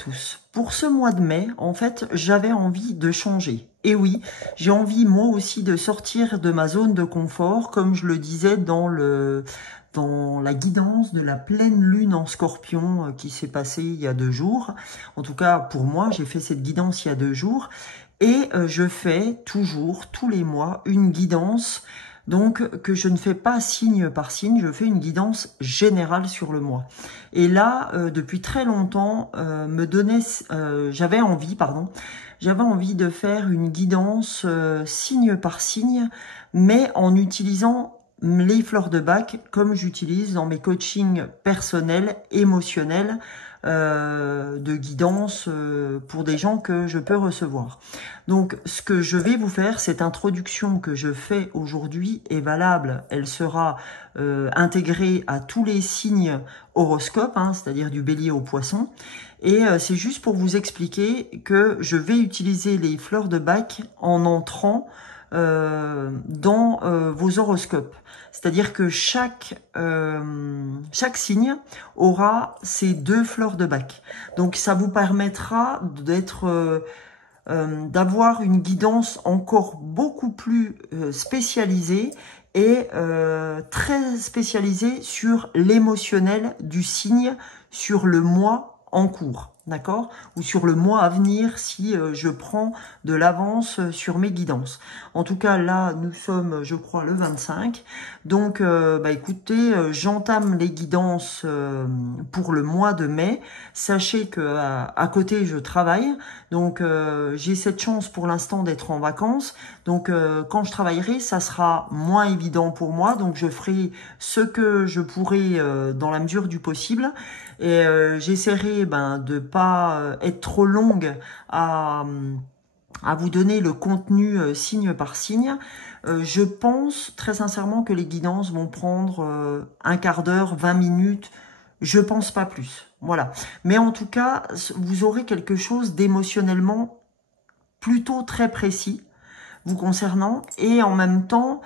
tous. Pour ce mois de mai, en fait, j'avais envie de changer. Et oui, j'ai envie moi aussi de sortir de ma zone de confort, comme je le disais dans la guidance de la pleine lune en Scorpion qui s'est passée il y a 2 jours. En tout cas, pour moi, j'ai fait cette guidance il y a 2 jours. Et je fais toujours, tous les mois, une guidance donc que je ne fais pas signe par signe, je fais une guidance générale sur le mois. Et là, depuis très longtemps, j'avais envie de faire une guidance signe par signe, mais en utilisant les fleurs de bac comme j'utilise dans mes coachings personnels, émotionnels, de guidance pour des gens que je peux recevoir. Donc, ce que je vais vous faire, cette introduction que je fais aujourd'hui est valable. Elle sera intégrée à tous les signes horoscopes, c'est-à-dire du bélier au poisson. Et c'est juste pour vous expliquer que je vais utiliser les fleurs de bac en entrant dans vos horoscopes. C'est-à-dire que chaque signe aura ces 2 fleurs de bac. Donc ça vous permettra d'avoir une guidance encore beaucoup plus spécialisée et très spécialisée sur l'émotionnel du signe sur le mois en cours, d'accord? Ou sur le mois à venir si je prends de l'avance sur mes guidances. En tout cas, là, nous sommes, je crois, le 25. Donc, écoutez, j'entame les guidances pour le mois de mai. Sachez que à côté, je travaille. Donc, j'ai cette chance pour l'instant d'être en vacances. Donc, quand je travaillerai, ça sera moins évident pour moi. Donc, je ferai ce que je pourrai dans la mesure du possible. Et j'essaierai de pas être trop longue à vous donner le contenu signe par signe. Je pense très sincèrement que les guidances vont prendre un quart d'heure, 20 minutes, je pense pas plus. Voilà. Mais en tout cas, vous aurez quelque chose d'émotionnellement plutôt très précis vous concernant et en même temps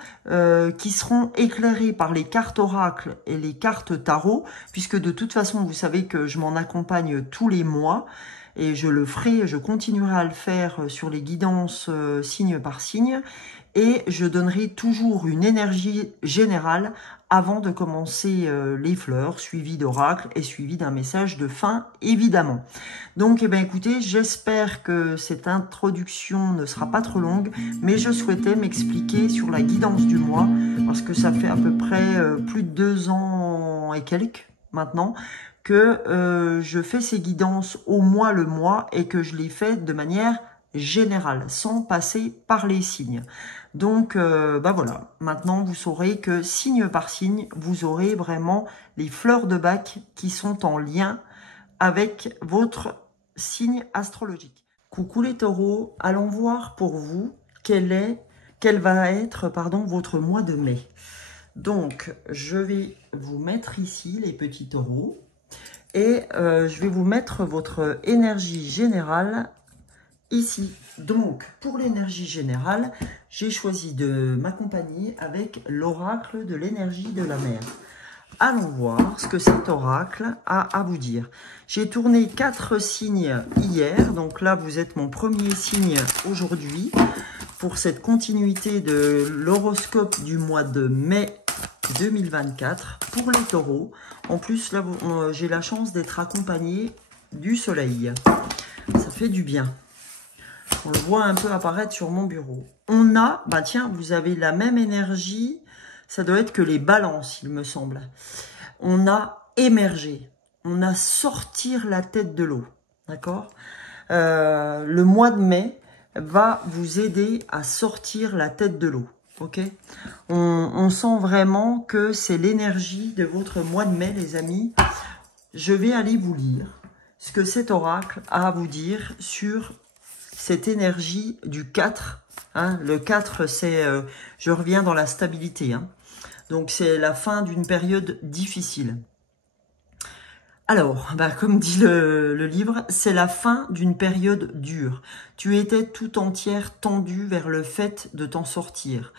qui seront éclairés par les cartes oracles et les cartes tarot, puisque de toute façon, vous savez que je m'en accompagne tous les mois et je continuerai à le faire sur les guidances signe par signe et je donnerai toujours une énergie générale avant de commencer les fleurs, suivi d'oracle et suivi d'un message de fin, évidemment. Donc, écoutez, j'espère que cette introduction ne sera pas trop longue, mais je souhaitais m'expliquer sur la guidance du mois, parce que ça fait à peu près plus de 2 ans et quelques, maintenant, que je fais ces guidances au mois le mois, et que je les fais de manière générale, sans passer par les signes. Donc, voilà, maintenant vous saurez que signe par signe, vous aurez vraiment les fleurs de bac qui sont en lien avec votre signe astrologique. Coucou les taureaux, allons voir pour vous quel va être votre mois de mai. Donc, je vais vous mettre ici les petits taureaux et je vais vous mettre votre énergie générale ici. Donc, pour l'énergie générale, j'ai choisi de m'accompagner avec l'oracle de l'énergie de la mer. Allons voir ce que cet oracle a à vous dire. J'ai tourné 4 signes hier, donc là vous êtes mon premier signe aujourd'hui pour cette continuité de l'horoscope du mois de mai 2024 pour les taureaux. En plus là j'ai la chance d'être accompagnée du soleil. Ça fait du bien. On le voit un peu apparaître sur mon bureau. On a, tiens, vous avez la même énergie, ça doit être que les balances, il me semble. On a émergé, on a sortir la tête de l'eau, d'accord? Le mois de mai va vous aider à sortir la tête de l'eau, ok? On sent vraiment que c'est l'énergie de votre mois de mai, les amis. Je vais aller vous lire ce que cet oracle a à vous dire sur cette énergie du 4. Le 4, c'est, je reviens dans la stabilité. Donc, c'est la fin d'une période difficile. Alors, comme dit le livre, c'est la fin d'une période dure. Tu étais tout entière tendue vers le fait de t'en sortir.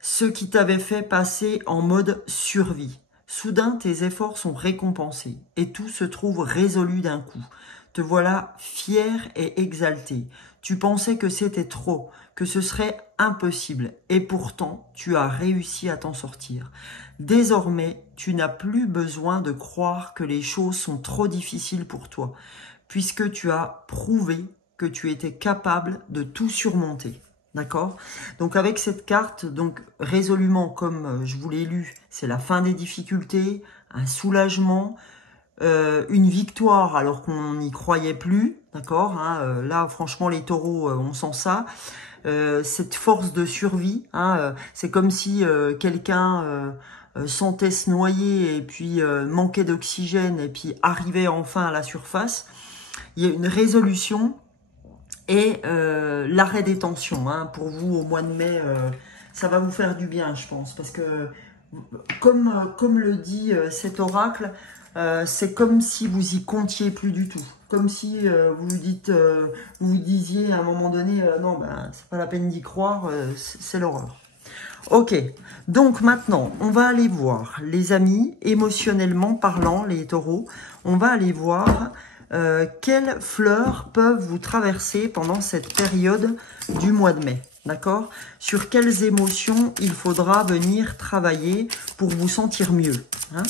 Ce qui t'avait fait passer en mode survie. Soudain, tes efforts sont récompensés et tout se trouve résolu d'un coup. te voilà fier et exalté. Tu pensais que c'était trop, que ce serait impossible. Et pourtant, tu as réussi à t'en sortir. Désormais, tu n'as plus besoin de croire que les choses sont trop difficiles pour toi, puisque tu as prouvé que tu étais capable de tout surmonter. D'accord? Donc avec cette carte, donc résolument, comme je vous l'ai lu, c'est la fin des difficultés, un soulagement, une victoire alors qu'on n'y croyait plus, d'accord, hein, là franchement les taureaux, on sent ça, cette force de survie, hein, c'est comme si quelqu'un sentait se noyer et puis manquait d'oxygène et puis arrivait enfin à la surface. Il y a une résolution et l'arrêt des tensions, hein, pour vous au mois de mai, ça va vous faire du bien je pense, parce que comme le dit cet oracle, c'est comme si vous y comptiez plus du tout. Comme si vous vous disiez à un moment donné, non, ben, c'est pas la peine d'y croire, c'est l'horreur. Ok, donc maintenant, on va aller voir, les amis, émotionnellement parlant, les taureaux, on va aller voir quelles fleurs peuvent vous traverser pendant cette période du mois de mai. D'accord? Sur quelles émotions il faudra venir travailler pour vous sentir mieux. Hein?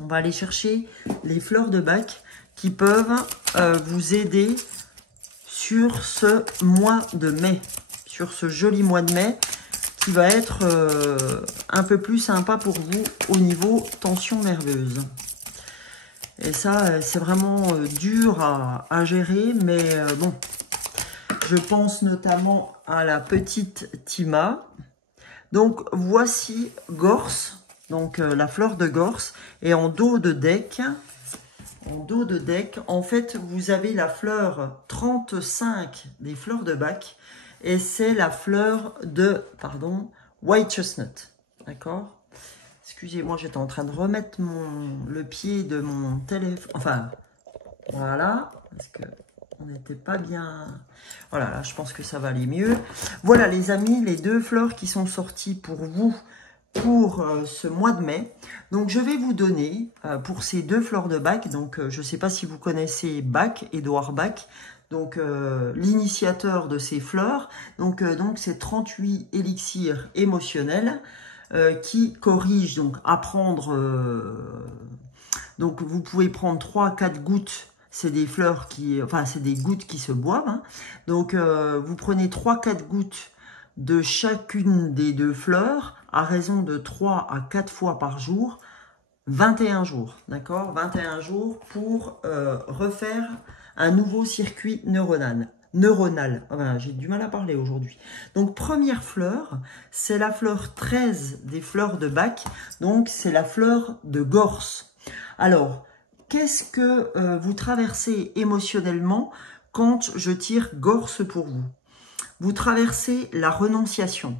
On va aller chercher les fleurs de Bach qui peuvent vous aider sur ce mois de mai, sur ce joli mois de mai qui va être un peu plus sympa pour vous au niveau tension nerveuse. Et ça, c'est vraiment dur à gérer, mais bon, je pense notamment à la petite Tima. Donc, voici Gorse, donc la fleur de Gorse. Et en dos de deck, en fait, vous avez la fleur 35 des fleurs de Bach. Et c'est la fleur de, pardon, White Chestnut. D'accord? Excusez-moi, j'étais en train de remettre le pied de mon téléphone. Enfin, voilà, parce que on n'était pas bien. Voilà, là, je pense que ça va aller mieux. Voilà, les amis, les deux fleurs qui sont sorties pour vous pour ce mois de mai. Donc, je vais vous donner pour ces deux fleurs de Bach. Donc, je ne sais pas si vous connaissez Bach, Édouard Bach. Donc, l'initiateur de ces fleurs. Donc c'est 38 élixirs émotionnels qui corrigent, donc à prendre. Donc, vous pouvez prendre 3 à 4 gouttes. C'est des fleurs qui, enfin, c'est des gouttes qui se boivent. Hein. Donc, vous prenez 3-4 gouttes de chacune des deux fleurs à raison de 3 à 4 fois par jour, 21 jours. D'accord? 21 jours pour refaire un nouveau circuit neuronal. Voilà, j'ai du mal à parler aujourd'hui. Donc, première fleur, c'est la fleur 13 des fleurs de Bach. Donc, c'est la fleur de Gorse. Alors, qu'est-ce que vous traversez émotionnellement quand je tire Gorse pour vous? Vous traversez la renonciation.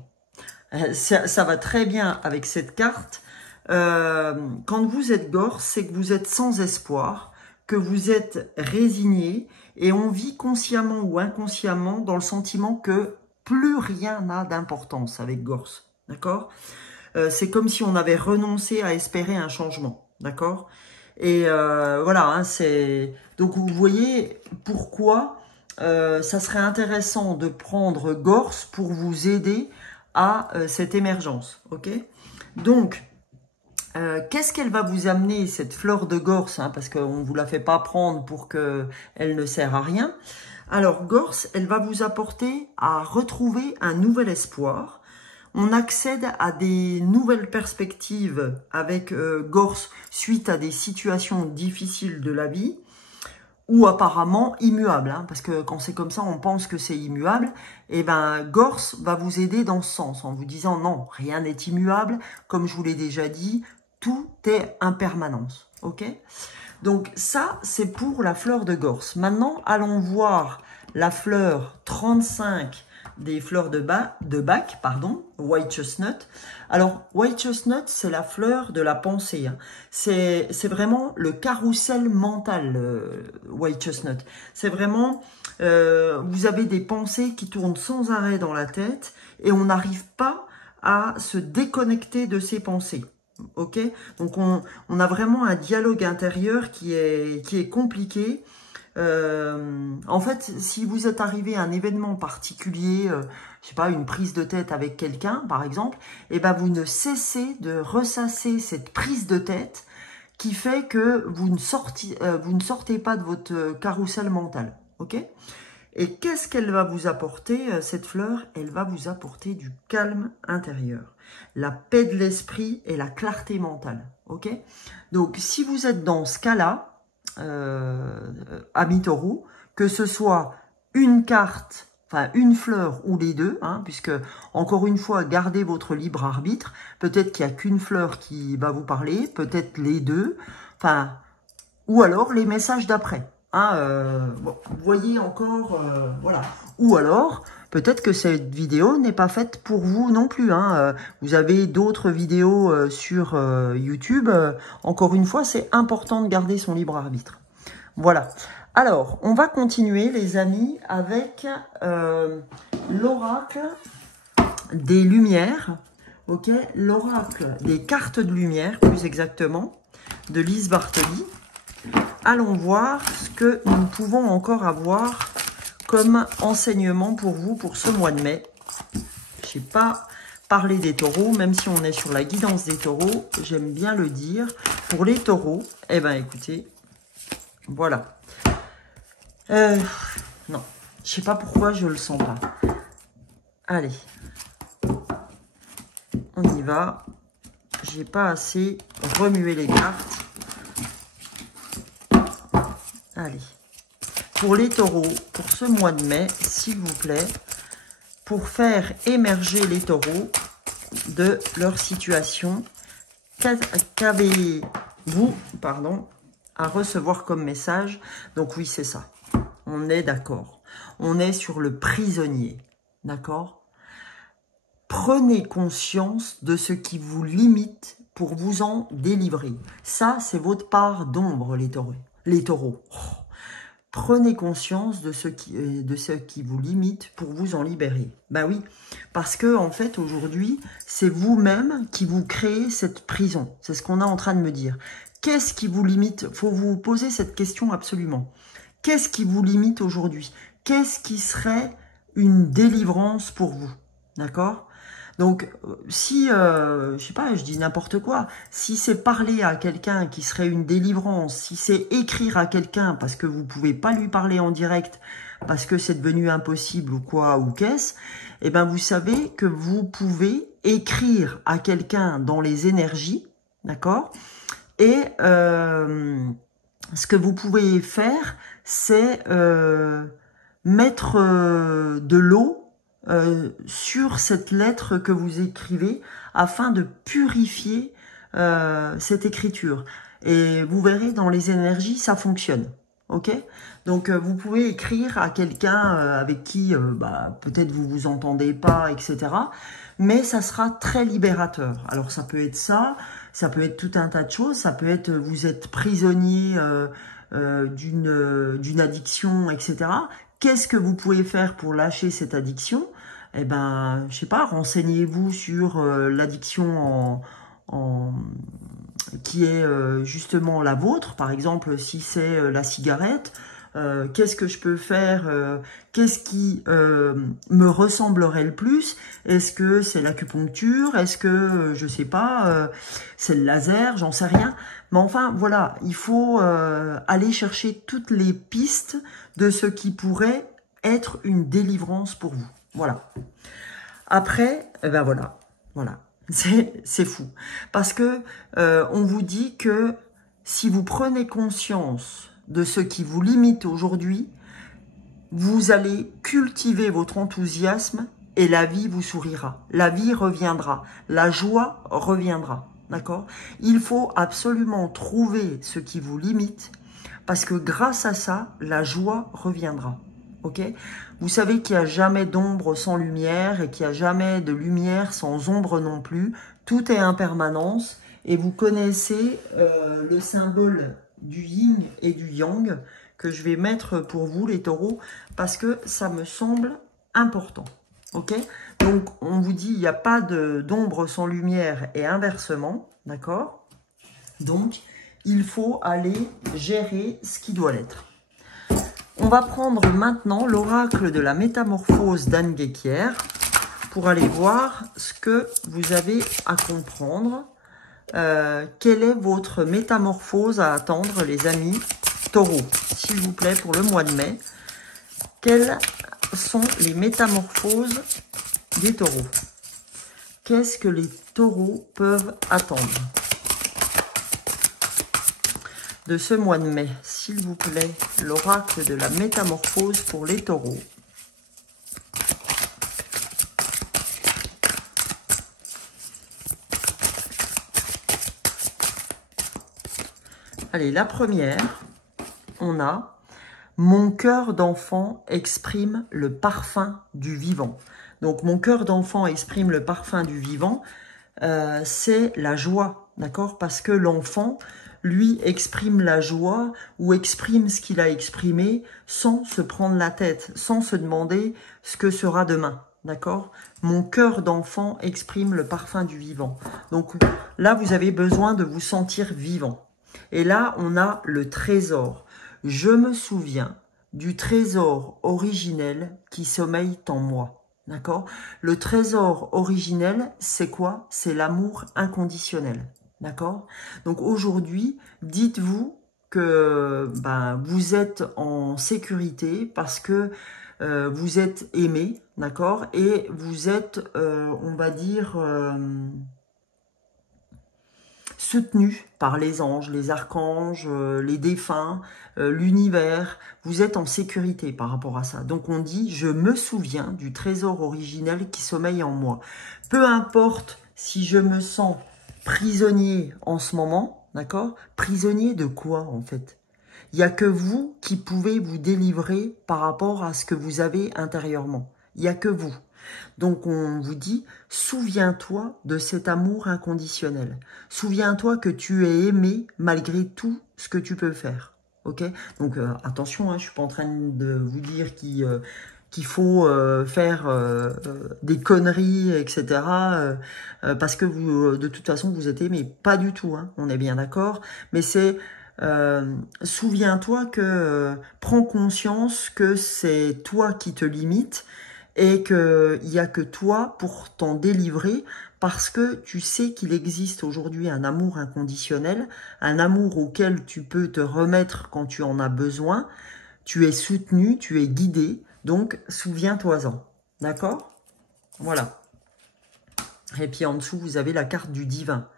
Ça va très bien avec cette carte. Quand vous êtes Gorse, c'est que vous êtes sans espoir, que vous êtes résigné et on vit consciemment ou inconsciemment dans le sentiment que plus rien n'a d'importance avec Gorse. D'accord? C'est comme si on avait renoncé à espérer un changement. D'accord? Et voilà, hein, c'est... Donc, vous voyez pourquoi ça serait intéressant de prendre Gorse pour vous aider à cette émergence. Ok? Donc, qu'est-ce qu'elle va vous amener, cette fleur de Gorse, hein, parce qu'on ne vous la fait pas prendre pour qu'elle ne sert à rien. Alors, Gorse, elle va vous apporter à retrouver un nouvel espoir. On accède à des nouvelles perspectives avec Gorse suite à des situations difficiles de la vie ou apparemment immuables, hein, parce que quand c'est comme ça, on pense que c'est immuable. Et ben, Gorse va vous aider dans ce sens, en vous disant non, rien n'est immuable, comme je vous l'ai déjà dit, tout est impermanence, ok? Donc ça, c'est pour la fleur de Gorse. Maintenant, allons voir la fleur 35 des fleurs de Bach, pardon, White Chestnut. Alors, White Chestnut, c'est la fleur de la pensée. Hein. C'est vraiment le carrousel mental, White Chestnut. C'est vraiment, vous avez des pensées qui tournent sans arrêt dans la tête et on n'arrive pas à se déconnecter de ces pensées. Ok, donc on a vraiment un dialogue intérieur qui est compliqué. En fait, si vous êtes arrivé à un événement particulier, je sais pas, une prise de tête avec quelqu'un, par exemple, et ben vous ne cessez de ressasser cette prise de tête qui fait que vous ne sortez pas de votre carrousel mental, ok? Et qu'est-ce qu'elle va vous apporter, cette fleur? Elle va vous apporter du calme intérieur, la paix de l'esprit et la clarté mentale, ok? Donc, si vous êtes dans ce cas-là, amis taureaux, que ce soit une carte, enfin une fleur ou les deux, hein, puisque, encore une fois, gardez votre libre arbitre. Peut-être qu'il n'y a qu'une fleur qui va vous parler, peut-être les deux, enfin, ou alors les messages d'après. Hein, bon, vous voyez encore, voilà. Ou alors, peut-être que cette vidéo n'est pas faite pour vous non plus. Hein. Vous avez d'autres vidéos sur YouTube. Encore une fois, c'est important de garder son libre arbitre. Voilà. Alors, on va continuer, les amis, avec l'oracle des lumières. Ok, l'oracle des cartes de lumière, plus exactement, de Lise Bartoli. Allons voir ce que nous pouvons encore avoir comme enseignement pour vous pour ce mois de mai. Je n'ai pas parlé des taureaux, même si on est sur la guidance des taureaux, j'aime bien le dire. Pour les taureaux, eh bien écoutez, voilà. Non, je ne sais pas pourquoi je ne le sens pas. Allez, on y va. J'ai pas assez remué les cartes. Allez, pour les taureaux, pour ce mois de mai, s'il vous plaît, pour faire émerger les taureaux de leur situation, qu'avez-vous, pardon, à recevoir comme message? Donc oui, c'est ça, on est d'accord. On est sur le prisonnier, d'accord? Prenez conscience de ce qui vous limite pour vous en délivrer. Ça, c'est votre part d'ombre, les taureaux. Oh. Prenez conscience de ce qui vous limite pour vous en libérer. Ben oui, parce que en fait, aujourd'hui, c'est vous-même qui vous créez cette prison. C'est ce qu'on est en train de me dire. Qu'est-ce qui vous limite? Il faut vous poser cette question absolument. Qu'est-ce qui vous limite aujourd'hui? Qu'est-ce qui serait une délivrance pour vous? D'accord? Donc, si, je sais pas, je dis n'importe quoi, si c'est parler à quelqu'un qui serait une délivrance, si c'est écrire à quelqu'un parce que vous pouvez pas lui parler en direct, parce que c'est devenu impossible ou quoi, ou qu'est-ce, eh ben vous savez que vous pouvez écrire à quelqu'un dans les énergies, d'accord? Et ce que vous pouvez faire, c'est mettre de l'eau sur cette lettre que vous écrivez afin de purifier cette écriture. Et vous verrez, dans les énergies, ça fonctionne. Ok? Donc, vous pouvez écrire à quelqu'un avec qui peut-être vous vous entendez pas, etc. Mais ça sera très libérateur. Alors, ça peut être ça peut être tout un tas de choses. Ça peut être, vous êtes prisonnier d'une addiction, etc. Qu'est-ce que vous pouvez faire pour lâcher cette addiction? Eh ben, je sais pas, renseignez-vous sur l'addiction qui est justement la vôtre. Par exemple, si c'est la cigarette, qu'est-ce que je peux faire? Qu'est-ce qui me ressemblerait le plus? Est-ce que c'est l'acupuncture? Est-ce que, je sais pas, c'est le laser? J'en sais rien. Mais enfin, voilà, il faut aller chercher toutes les pistes de ce qui pourrait être une délivrance pour vous. Voilà. Après, eh ben voilà. C'est fou. Parce que on vous dit que si vous prenez conscience de ce qui vous limite aujourd'hui, vous allez cultiver votre enthousiasme et la vie vous sourira. La vie reviendra. La joie reviendra. D'accord? Il faut absolument trouver ce qui vous limite parce que grâce à ça, la joie reviendra. Ok? Vous savez qu'il n'y a jamais d'ombre sans lumière et qu'il n'y a jamais de lumière sans ombre non plus. Tout est impermanence et vous connaissez le symbole du yin et du yang que je vais mettre pour vous les taureaux parce que ça me semble important. Ok? Donc on vous dit il n'y a pas d'ombre sans lumière et inversement. D'accord? Donc il faut aller gérer ce qui doit l'être. On va prendre maintenant l'oracle de la métamorphose d'Anne Guéquière pour aller voir ce que vous avez à comprendre. Quelle est votre métamorphose à attendre, les amis taureaux, s'il vous plaît, pour le mois de mai? Quelles sont les métamorphoses des taureaux? Qu'est-ce que les taureaux peuvent attendre de ce mois de mai? S'il vous plaît, l'oracle de la métamorphose pour les taureaux. Allez, la première, on a « Mon cœur d'enfant exprime le parfum du vivant ». Donc, mon cœur d'enfant exprime le parfum du vivant, c'est la joie, d'accord? Parce que l'enfant, lui, exprime la joie ou exprime ce qu'il a exprimé sans se prendre la tête, sans se demander ce que sera demain, d'accord? Mon cœur d'enfant exprime le parfum du vivant. Donc là, vous avez besoin de vous sentir vivant. Et là, on a le trésor. Je me souviens du trésor originel qui sommeille en moi. D'accord? Le trésor originel, c'est quoi? C'est l'amour inconditionnel. D'accord? Donc aujourd'hui, dites-vous que vous êtes en sécurité parce que vous êtes aimé, d'accord? Et vous êtes, on va dire, soutenu par les anges, les archanges, les défunts, l'univers. Vous êtes en sécurité par rapport à ça. Donc on dit, je me souviens du trésor originel qui sommeille en moi. Peu importe si je me sens prisonnier en ce moment, d'accord? Prisonnier de quoi en fait? Il n'y a que vous qui pouvez vous délivrer par rapport à ce que vous avez intérieurement. Il n'y a que vous. Donc on vous dit, souviens-toi de cet amour inconditionnel. Souviens-toi que tu es aimé malgré tout ce que tu peux faire. Ok? Donc attention, je ne suis pas en train de vous dire qu'il faut faire des conneries, etc. Parce que vous, de toute façon, vous êtes aimé. Pas du tout, on est bien d'accord. Mais c'est... souviens-toi que prends conscience que c'est toi qui te limites et qu'il n'y a que toi pour t'en délivrer parce que tu sais qu'il existe aujourd'hui un amour inconditionnel, un amour auquel tu peux te remettre quand tu en as besoin, tu es soutenu, tu es guidé, donc souviens-toi-en, d'accord? Voilà. Et puis en dessous, vous avez la carte du divin.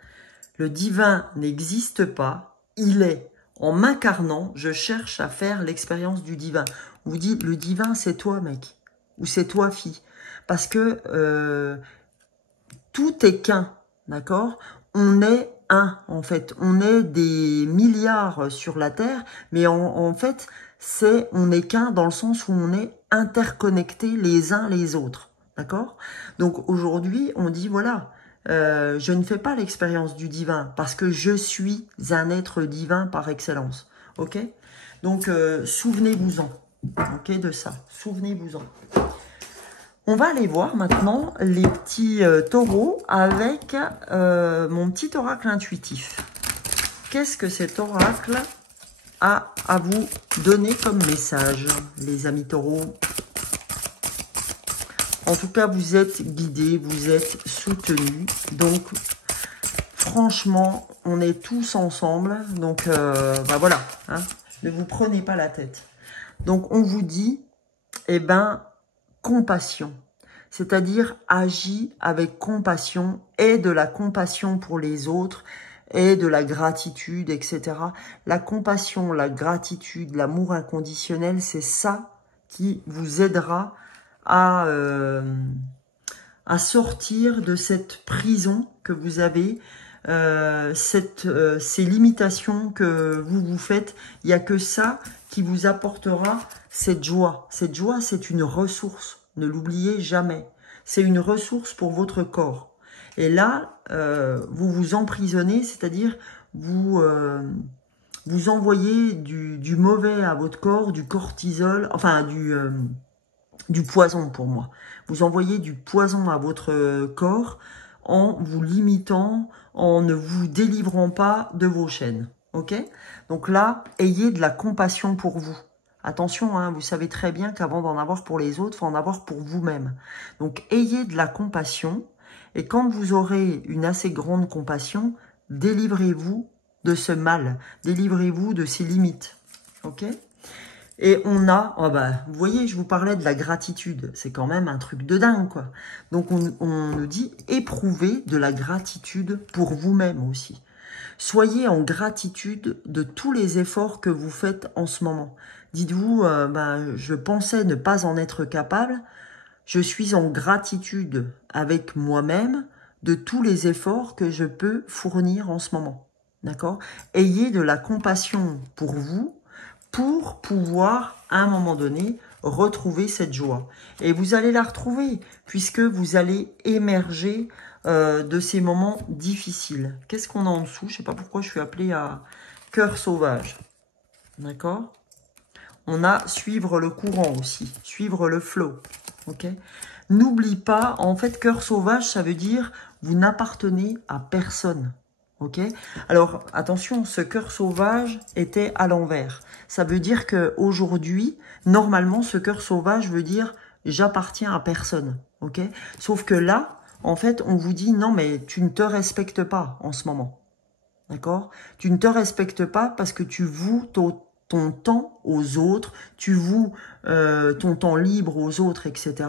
Le divin n'existe pas, il est. En m'incarnant, je cherche à faire l'expérience du divin. On vous dit, le divin, c'est toi, mec. Ou c'est toi, fille. Parce que tout est qu'un, d'accord? On est un, en fait. On est des milliards sur la Terre, mais en fait, on n'est qu'un dans le sens où on est interconnectés les uns les autres, d'accord? Donc aujourd'hui, on dit, voilà, je ne fais pas l'expérience du divin parce que je suis un être divin par excellence, ok? Donc, souvenez-vous-en, ok, de ça. Souvenez-vous-en. On va aller voir maintenant les petits taureaux avec mon petit oracle intuitif. Qu'est-ce que cet oracle a à vous donner comme message, les amis taureaux? En tout cas, vous êtes guidés, vous êtes soutenus. Donc, franchement, on est tous ensemble. Donc, voilà, ne vous prenez pas la tête. Donc, on vous dit, compassion. C'est-à-dire, agis avec compassion, aie de la compassion pour les autres, aie de la gratitude, etc. La compassion, la gratitude, l'amour inconditionnel, c'est ça qui vous aidera à sortir de cette prison que vous avez, ces limitations que vous vous faites. Il n'y a que ça qui vous apportera cette joie. Cette joie, c'est une ressource. Ne l'oubliez jamais. C'est une ressource pour votre corps. Et là, vous vous emprisonnez, c'est-à-dire vous envoyez du mauvais à votre corps, du cortisol, enfin du poison pour moi. Vous envoyez du poison à votre corps en vous limitant, en ne vous délivrant pas de vos chaînes. Ok? Donc là, ayez de la compassion pour vous. Attention, hein, vous savez très bien qu'avant d'en avoir pour les autres, il faut en avoir pour vous-même. Donc, ayez de la compassion. Et quand vous aurez une assez grande compassion, délivrez-vous de ce mal. Délivrez-vous de ces limites. Ok ? Et on a, oh bah, vous voyez, je vous parlais de la gratitude. C'est quand même un truc de dingue, quoi. Donc, on nous dit, éprouvez de la gratitude pour vous-même aussi. Soyez en gratitude de tous les efforts que vous faites en ce moment. Dites-vous, je pensais ne pas en être capable. Je suis en gratitude avec moi-même de tous les efforts que je peux fournir en ce moment. D'accord ? Ayez de la compassion pour vous pour pouvoir, à un moment donné, retrouver cette joie. Et vous allez la retrouver, puisque vous allez émerger de ces moments difficiles. Qu'est-ce qu'on a en dessous? Je ne sais pas pourquoi je suis appelée à cœur sauvage. D'accord? On a suivre le courant aussi, suivre le flow. Ok? N'oublie pas, en fait, cœur sauvage, ça veut dire vous n'appartenez à personne. Ok? Alors, attention, ce cœur sauvage était à l'envers. Ça veut dire qu'aujourd'hui, normalement, ce cœur sauvage veut dire j'appartiens à personne. Ok? Sauf que là, en fait, on vous dit non, mais tu ne te respectes pas en ce moment. D'accord? Tu ne te respectes pas parce que tu voues ton temps aux autres, tu voues ton temps libre aux autres, etc.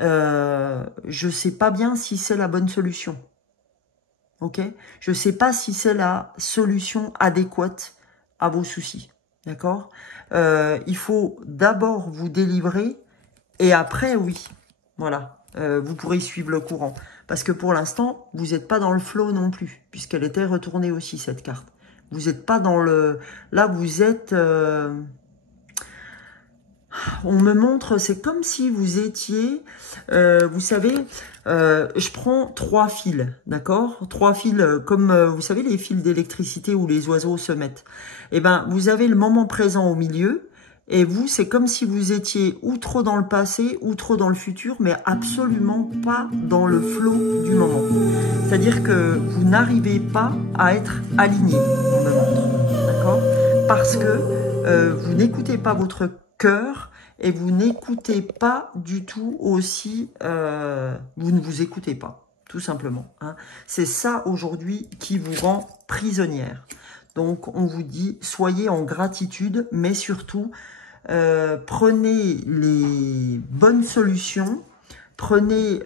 Je ne sais pas bien si c'est la bonne solution. Ok? Je ne sais pas si c'est la solution adéquate à vos soucis. D'accord? Il faut d'abord vous délivrer et après, oui. Voilà. Vous pourrez suivre le courant. Parce que pour l'instant, vous n'êtes pas dans le flow non plus, puisqu'elle était retournée aussi, cette carte. Vous n'êtes pas dans le... Là, vous êtes... On me montre, c'est comme si vous étiez, vous savez, je prends 3 fils, d'accord? 3 fils, comme vous savez les fils d'électricité où les oiseaux se mettent. Eh ben, vous avez le moment présent au milieu, et vous, c'est comme si vous étiez ou trop dans le passé, ou trop dans le futur, mais absolument pas dans le flow du moment. C'est-à-dire que vous n'arrivez pas à être aligné, on me montre, d'accord? Parce que vous n'écoutez pas votre cœur et vous n'écoutez pas du tout aussi, vous ne vous écoutez pas, tout simplement. Hein. C'est ça aujourd'hui qui vous rend prisonnière. Donc on vous dit, soyez en gratitude, mais surtout, prenez les bonnes solutions, prenez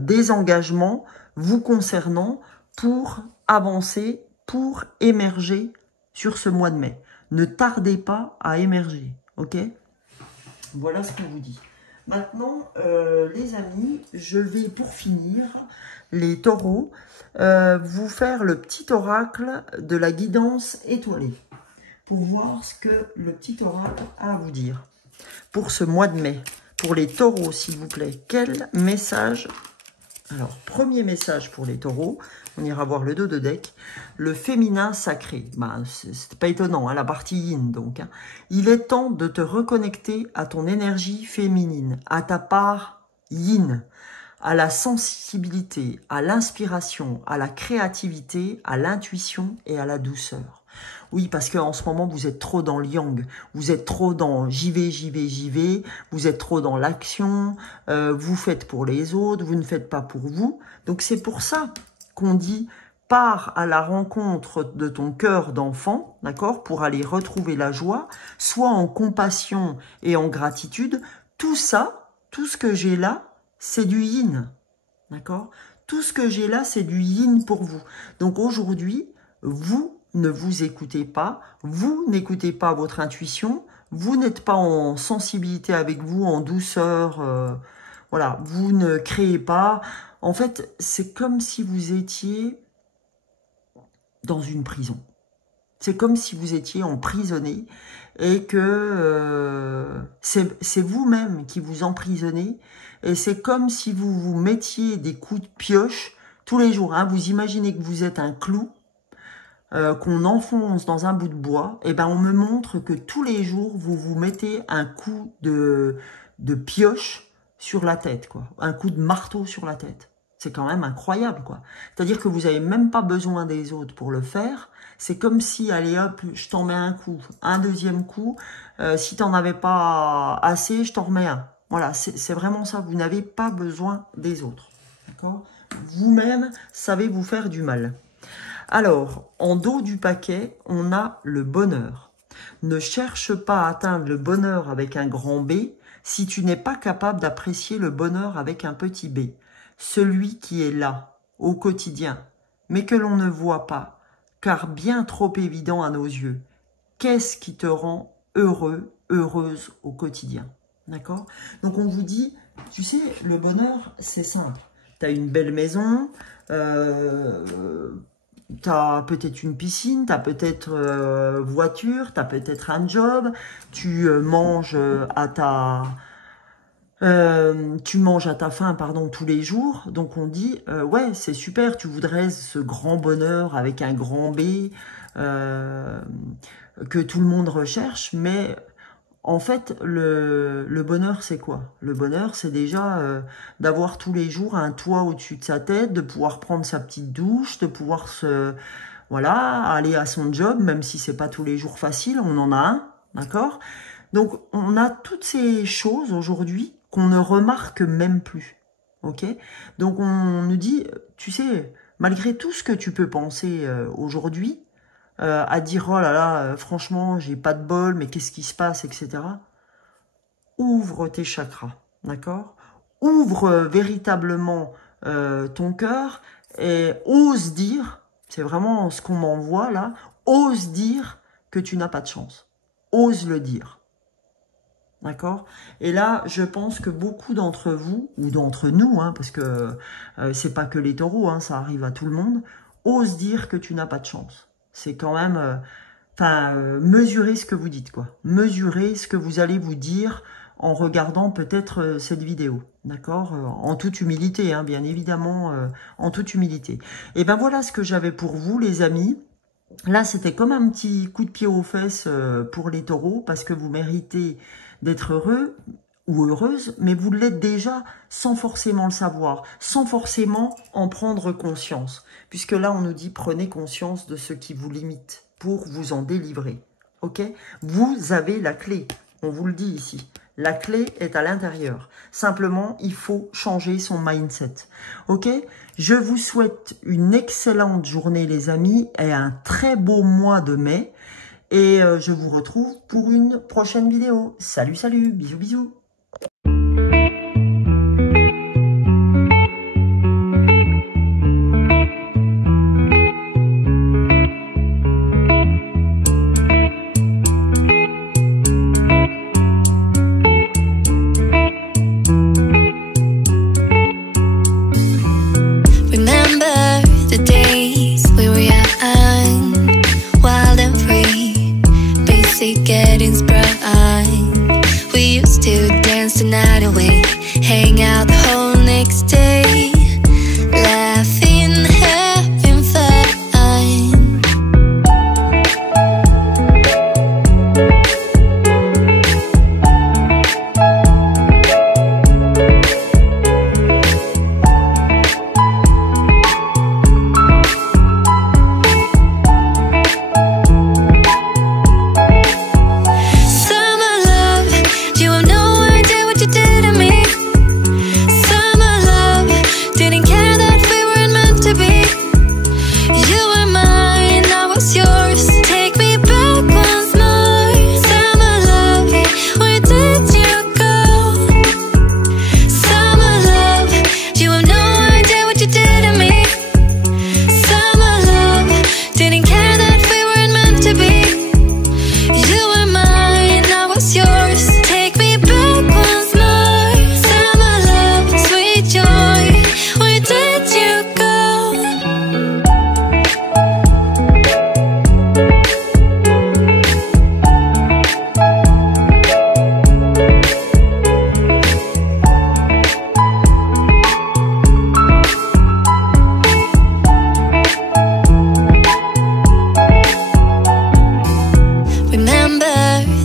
des engagements vous concernant pour avancer, pour émerger sur ce mois de mai. Ne tardez pas à émerger, ok? Voilà ce qu'on vous dit. Maintenant, les amis, je vais pour finir, les taureaux, vous faire le petit oracle de la guidance étoilée. Pour voir ce que le petit oracle a à vous dire. Pour ce mois de mai, pour les taureaux, s'il vous plaît, quel message? Alors, premier message pour les taureaux, on ira voir le dos de deck, le féminin sacré. Ben, c'est pas étonnant, hein, la partie yin donc. Hein. Il est temps de te reconnecter à ton énergie féminine, à ta part yin, à la sensibilité, à l'inspiration, à la créativité, à l'intuition et à la douceur. Oui, parce qu'en ce moment, vous êtes trop dans le yang. Vous êtes trop dans j'y vais, j'y vais, j'y vais. Vous êtes trop dans l'action. Vous faites pour les autres. Vous ne faites pas pour vous. Donc, c'est pour ça qu'on dit pars à la rencontre de ton cœur d'enfant, d'accord, pour aller retrouver la joie, soit en compassion et en gratitude. Tout ça, tout ce que j'ai là, c'est du yin, d'accord? Tout ce que j'ai là, c'est du yin pour vous. Donc, aujourd'hui, vous ne vous écoutez pas, vous n'écoutez pas votre intuition, vous n'êtes pas en sensibilité avec vous, en douceur, voilà, vous ne créez pas. En fait, c'est comme si vous étiez dans une prison. C'est comme si vous étiez emprisonné et que c'est vous-même qui vous emprisonnez et c'est comme si vous vous mettiez des coups de pioche tous les jours. Hein. Vous imaginez que vous êtes un clou qu'on enfonce dans un bout de bois, et ben on me montre que tous les jours, vous vous mettez un coup de pioche sur la tête, quoi, un coup de marteau sur la tête. C'est quand même incroyable, quoi. C'est-à-dire que vous n'avez même pas besoin des autres pour le faire. C'est comme si, allez hop, je t'en mets un coup, un deuxième coup. Si t'en avais pas assez, je t'en remets un. Voilà, c'est vraiment ça. Vous n'avez pas besoin des autres. D'accord ? Vous-même savez vous faire du mal. Alors, en dos du paquet, on a le bonheur. Ne cherche pas à atteindre le bonheur avec un grand B si tu n'es pas capable d'apprécier le bonheur avec un petit b. Celui qui est là, au quotidien, mais que l'on ne voit pas, car bien trop évident à nos yeux. Qu'est-ce qui te rend heureux, heureuse au quotidien? D'accord? Donc on vous dit, tu sais, le bonheur, c'est simple. Tu as une belle maison, tu as peut-être une piscine, tu as peut-être voiture, tu as peut-être un job, tu manges à ta... tu manges à ta faim, pardon, tous les jours. Donc on dit, ouais, c'est super, tu voudrais ce grand bonheur avec un grand B que tout le monde recherche, mais en fait, le bonheur, c'est quoi? Le bonheur, c'est déjà d'avoir tous les jours un toit au-dessus de sa tête, de pouvoir prendre sa petite douche, de pouvoir voilà, aller à son job, même si c'est pas tous les jours facile, on en a un, d'accord? Donc, on a toutes ces choses aujourd'hui qu'on ne remarque même plus, ok? Donc, on nous dit, tu sais, malgré tout ce que tu peux penser aujourd'hui, à dire, oh là là, franchement, j'ai pas de bol, mais qu'est-ce qui se passe, etc. Ouvre tes chakras, d'accord? Ouvre véritablement ton cœur et ose dire, c'est vraiment ce qu'on m'envoie là, ose dire que tu n'as pas de chance. Ose le dire. D'accord? Et là, je pense que beaucoup d'entre vous, ou d'entre nous, hein, parce que c'est pas que les taureaux, hein, ça arrive à tout le monde, ose dire que tu n'as pas de chance. C'est quand même, mesurez ce que vous dites, quoi. Mesurez ce que vous allez vous dire en regardant peut-être cette vidéo, d'accord? En toute humilité, hein, bien évidemment, en toute humilité. Et ben voilà ce que j'avais pour vous, les amis. Là, c'était comme un petit coup de pied aux fesses pour les taureaux, parce que vous méritez d'être heureux ou heureuse, mais vous l'êtes déjà sans forcément le savoir, sans forcément en prendre conscience. Puisque là, on nous dit, prenez conscience de ce qui vous limite pour vous en délivrer. Ok? Vous avez la clé, on vous le dit ici. La clé est à l'intérieur. Simplement, il faut changer son mindset. Ok? Je vous souhaite une excellente journée, les amis, et un très beau mois de mai. Et je vous retrouve pour une prochaine vidéo. Salut, salut, bisous, bisous. Getting sprung. We used to dance the night away, hang out the whole next day, laughing, having fun.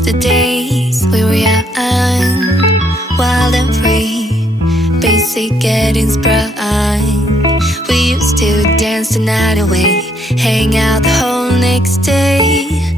The days we were young, wild and free, basic getting sprung. dance the night away, hang out the whole next day.